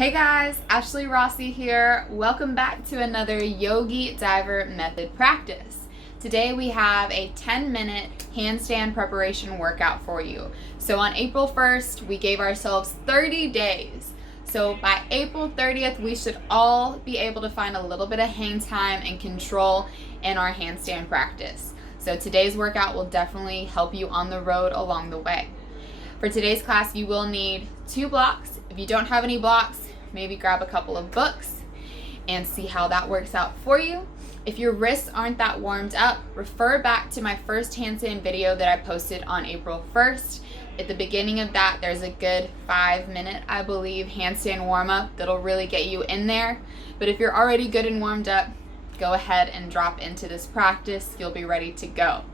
Hey guys, Ashley Rossi here. Welcome back to another Yogi Diver Method practice. Today we have a 10-minute handstand preparation workout for you. So on April 1st, we gave ourselves 30 days. So by April 30th, we should all be able to find a little bit of hang time and control in our handstand practice. So today's workout will definitely help you on the road along the way. For today's class, you will need 2 blocks. If you don't have any blocks, maybe grab a couple of books and see how that works out for you. If your wrists aren't that warmed up, refer back to my first handstand video that I posted on April 1st. At the beginning of that, there's a good 5-minute, I believe, handstand warm-up that'll really get you in there. But if you're already good and warmed up, go ahead and drop into this practice. You'll be ready to go.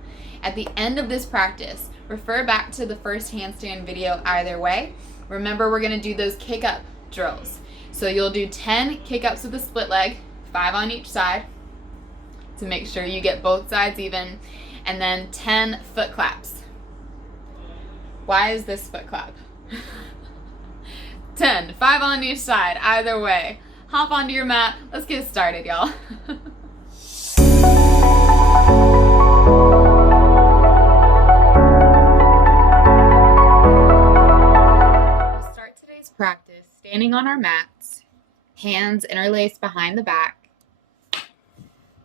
At the end of this practice, refer back to the first handstand video either way. Remember, we're gonna do those kick-up drills. So you'll do 10 kick-ups with a split leg, 5 on each side, to make sure you get both sides even, and then 10 foot claps. Why is this foot clap? 10, 5 on each side, either way. Hop onto your mat. Let's get started, y'all. We'll start today's practice standing on our mats, hands interlaced behind the back.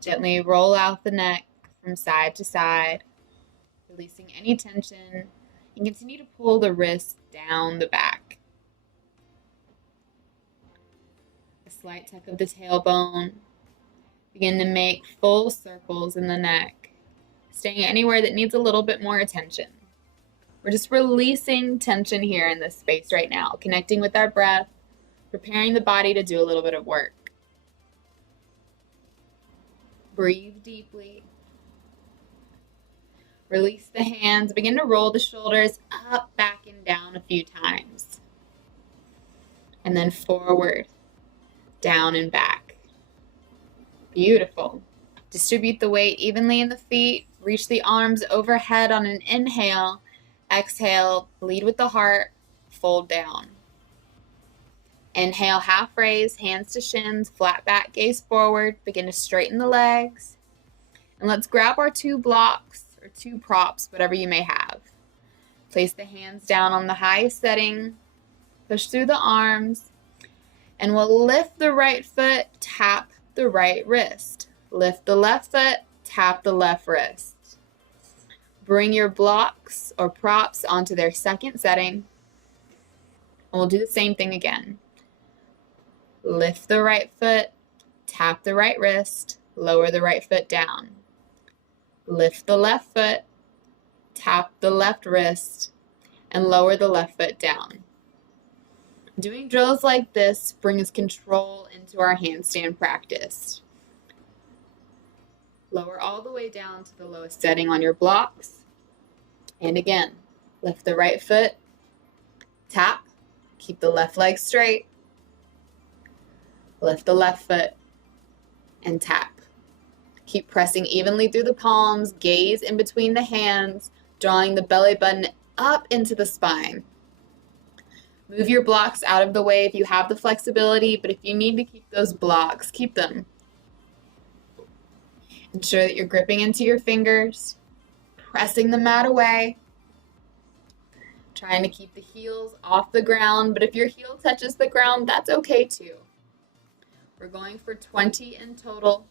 Gently roll out the neck from side to side, releasing any tension, and continue to pull the wrist down the back. A slight tuck of the tailbone. Begin to make full circles in the neck, staying anywhere that needs a little bit more attention. We're just releasing tension here in this space right now, connecting with our breath, preparing the body to do a little bit of work. Breathe deeply. Release the hands. Begin to roll the shoulders up, back, and down a few times. And then forward, down, and back. Beautiful. Distribute the weight evenly in the feet. Reach the arms overhead on an inhale. Exhale, lead with the heart, fold down. Inhale, half raise, hands to shins, flat back, gaze forward. Begin to straighten the legs. And let's grab our 2 blocks or 2 props, whatever you may have. Place the hands down on the highest setting. Push through the arms. And we'll lift the right foot, tap the right wrist. Lift the left foot, tap the left wrist. Bring your blocks or props onto their second setting. And we'll do the same thing again. Lift the right foot, tap the right wrist, lower the right foot down. Lift the left foot, tap the left wrist, and lower the left foot down. Doing drills like this brings control into our handstand practice. Lower all the way down to the lowest setting on your blocks. And again, lift the right foot, tap, keep the left leg straight. Lift the left foot and tap. Keep pressing evenly through the palms, gaze in between the hands, drawing the belly button up into the spine. Move your blocks out of the way if you have the flexibility, but if you need to keep those blocks, keep them. Ensure that you're gripping into your fingers, pressing the mat away, trying to keep the heels off the ground, but if your heel touches the ground, that's okay too. We're going for 20 in total.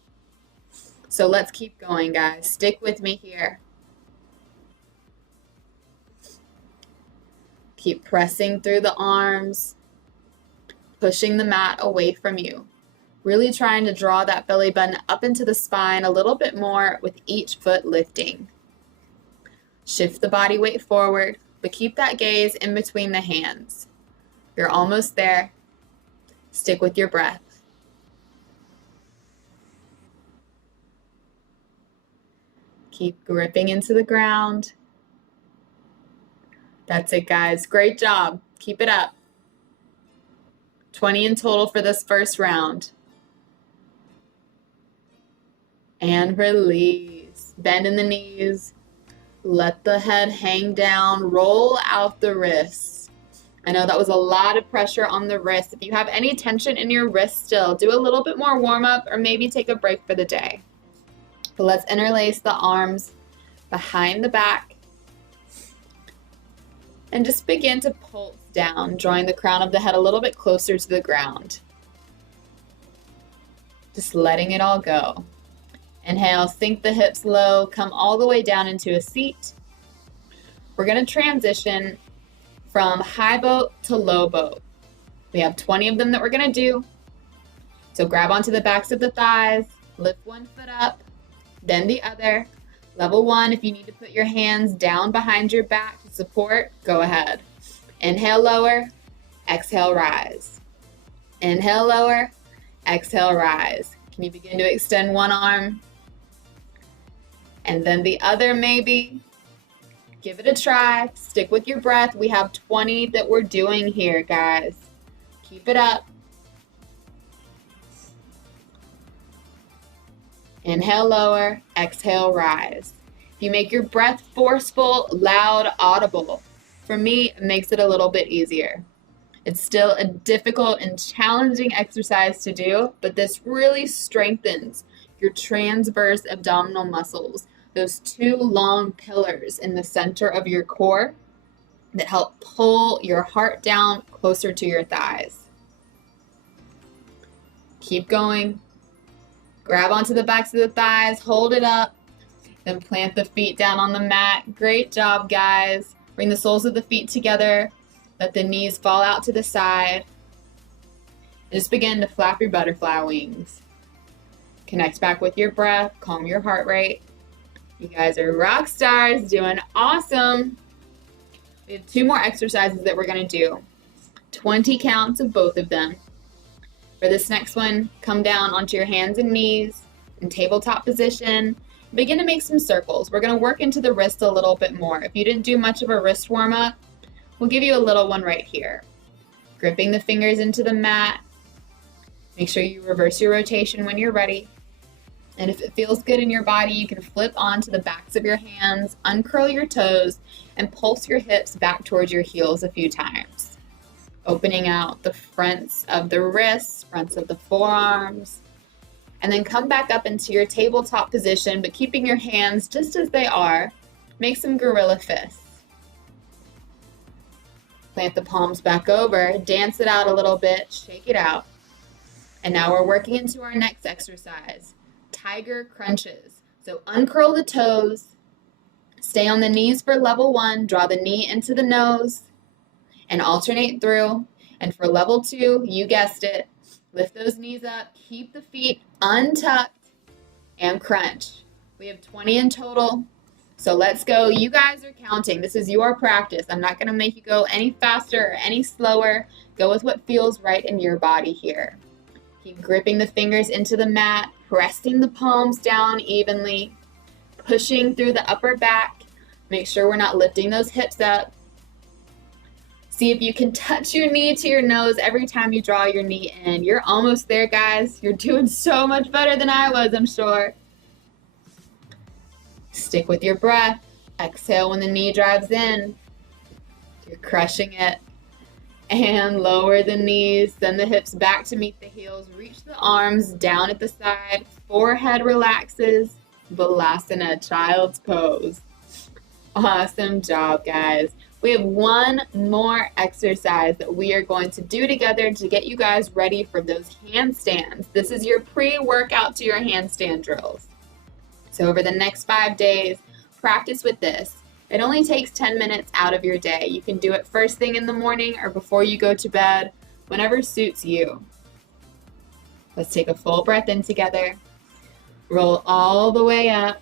So let's keep going, guys. Stick with me here. Keep pressing through the arms, pushing the mat away from you. Really trying to draw that belly button up into the spine a little bit more with each foot lifting. Shift the body weight forward, but keep that gaze in between the hands. You're almost there. Stick with your breath. Keep gripping into the ground. That's it, guys. Great job. Keep it up. 20 in total for this first round. And release. Bend in the knees. Let the head hang down. Roll out the wrists. I know that was a lot of pressure on the wrist. If you have any tension in your wrist still, do a little bit more warm up or maybe take a break for the day. So let's interlace the arms behind the back and just begin to pulse down, drawing the crown of the head a little bit closer to the ground. Just letting it all go. Inhale, sink the hips low, come all the way down into a seat. We're going to transition from high boat to low boat. We have 20 of them that we're going to do. So grab onto the backs of the thighs, lift one foot up, then the other. Level 1, if you need to put your hands down behind your back to support, go ahead. Inhale, lower, exhale, rise. Inhale, lower, exhale, rise. Can you begin to extend one arm? And then the other maybe. Give it a try. Stick with your breath. We have 20 that we're doing here, guys. Keep it up. Inhale, lower. Exhale, rise. If you make your breath forceful, loud, audible, for me, it makes it a little bit easier. It's still a difficult and challenging exercise to do, but this really strengthens your transverse abdominal muscles, those two long pillars in the center of your core that help pull your heart down closer to your thighs. Keep going. Grab onto the backs of the thighs, hold it up, then plant the feet down on the mat. Great job, guys. Bring the soles of the feet together. Let the knees fall out to the side. And just begin to flap your butterfly wings. Connect back with your breath, calm your heart rate. You guys are rock stars, doing awesome. We have 2 more exercises that we're going to do. 20 counts of both of them. For this next one, come down onto your hands and knees in tabletop position. Begin to make some circles. We're going to work into the wrist a little bit more. If you didn't do much of a wrist warm-up, we'll give you a little one right here. Gripping the fingers into the mat. Make sure you reverse your rotation when you're ready. And if it feels good in your body, you can flip onto the backs of your hands, uncurl your toes, and pulse your hips back towards your heels a few times. Opening out the fronts of the wrists, fronts of the forearms, and then come back up into your tabletop position, but keeping your hands just as they are. Make some gorilla fists. Plant the palms back over, dance it out a little bit, shake it out. And now we're working into our next exercise, tiger crunches. So uncurl the toes, stay on the knees for level 1, draw the knee into the nose, and alternate through. And for level 2, you guessed it, lift those knees up, keep the feet untucked, and crunch. We have 20 in total, so let's go. You guys are counting. This is your practice. I'm not going to make you go any faster or any slower. Go with what feels right in your body here. Keep gripping the fingers into the mat, pressing the palms down evenly, pushing through the upper back. Make sure we're not lifting those hips up. See if you can touch your knee to your nose every time you draw your knee in. You're almost there, guys. You're doing so much better than I was, I'm sure. Stick with your breath. Exhale when the knee drives in. You're crushing it. And lower the knees, send the hips back to meet the heels. Reach the arms down at the side. Forehead relaxes. Balasana, child's pose. Awesome job, guys. We have one more exercise that we are going to do together to get you guys ready for those handstands. This is your pre-workout to your handstand drills. So over the next 5 days, practice with this. It only takes 10 minutes out of your day. You can do it first thing in the morning or before you go to bed, whenever suits you. Let's take a full breath in together. Roll all the way up.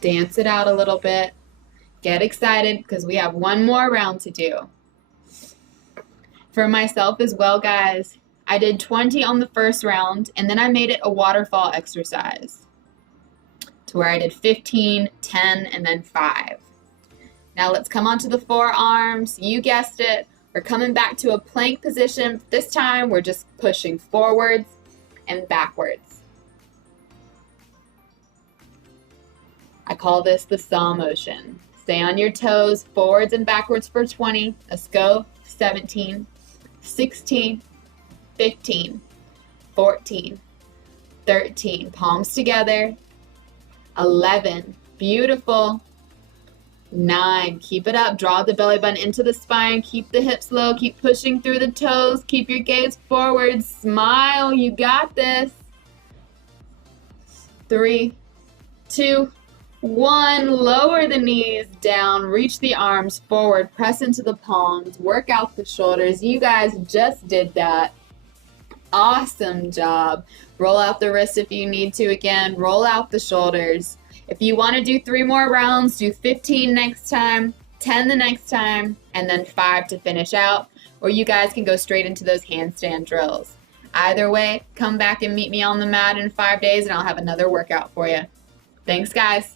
Dance it out a little bit. Get excited because we have one more round to do. For myself as well, guys, I did 20 on the first round, and then I made it a waterfall exercise to where I did 15, 10, and then 5. Now let's come onto the forearms. You guessed it. We're coming back to a plank position. This time we're just pushing forwards and backwards. I call this the saw motion. Stay on your toes, forwards and backwards for 20. Let's go. 17, 16, 15, 14, 13. Palms together. 11. Beautiful. 9. Keep it up. Draw the belly button into the spine. Keep the hips low. Keep pushing through the toes. Keep your gaze forward. Smile. You got this. 3, 2, 1. Lower the knees down. Reach the arms forward. Press into the palms. Work out the shoulders. You guys just did that. Awesome job. Roll out the wrists if you need to again. Roll out the shoulders. If you want to do 3 more rounds, do 15 next time, 10 the next time, and then 5 to finish out. Or you guys can go straight into those handstand drills. Either way, come back and meet me on the mat in 5 days and I'll have another workout for you. Thanks, guys.